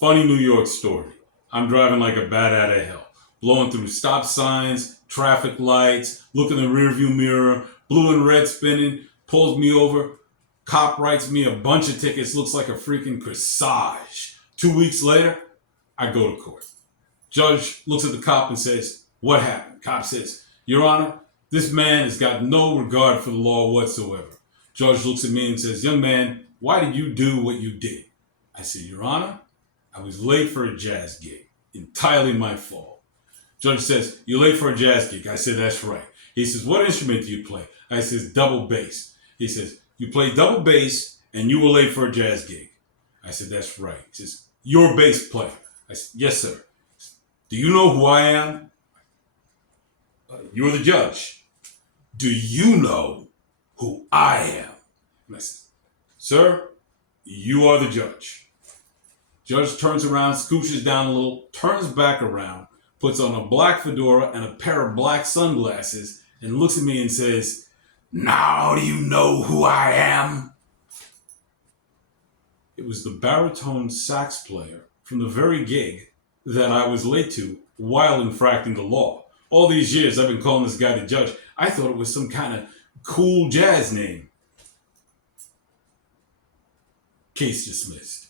Funny New York story. I'm driving like a bat out of hell, blowing through stop signs, traffic lights, look in the rearview mirror, blue and red spinning, pulls me over. Cop writes me a bunch of tickets, looks like a freaking corsage. 2 weeks later, I go to court. Judge looks at the cop and says, "What happened?" Cop says, "Your Honor, this man has got no regard for the law whatsoever." Judge looks at me and says, "Young man, why did you do what you did?" I said, "Your Honor, I was late for a jazz gig. Entirely my fault." Judge says, "You're late for a jazz gig." I said, "That's right." He says, "What instrument do you play?" I says, "Double bass." He says, "You play double bass and you were late for a jazz gig." I said, "That's right." He says, "You're a bass player." I said, "Yes, sir." "Do you know who I am?" "You're the judge." "Do you know who I am?" And I said, "Sir, you are the judge." Judge turns around, scooches down a little, turns back around, puts on a black fedora and a pair of black sunglasses, and looks at me and says, "Now do you know who I am?" It was the baritone sax player from the very gig that I was late to while infracting the law. All these years I've been calling this guy the judge. I thought it was some kind of cool jazz name. Case dismissed.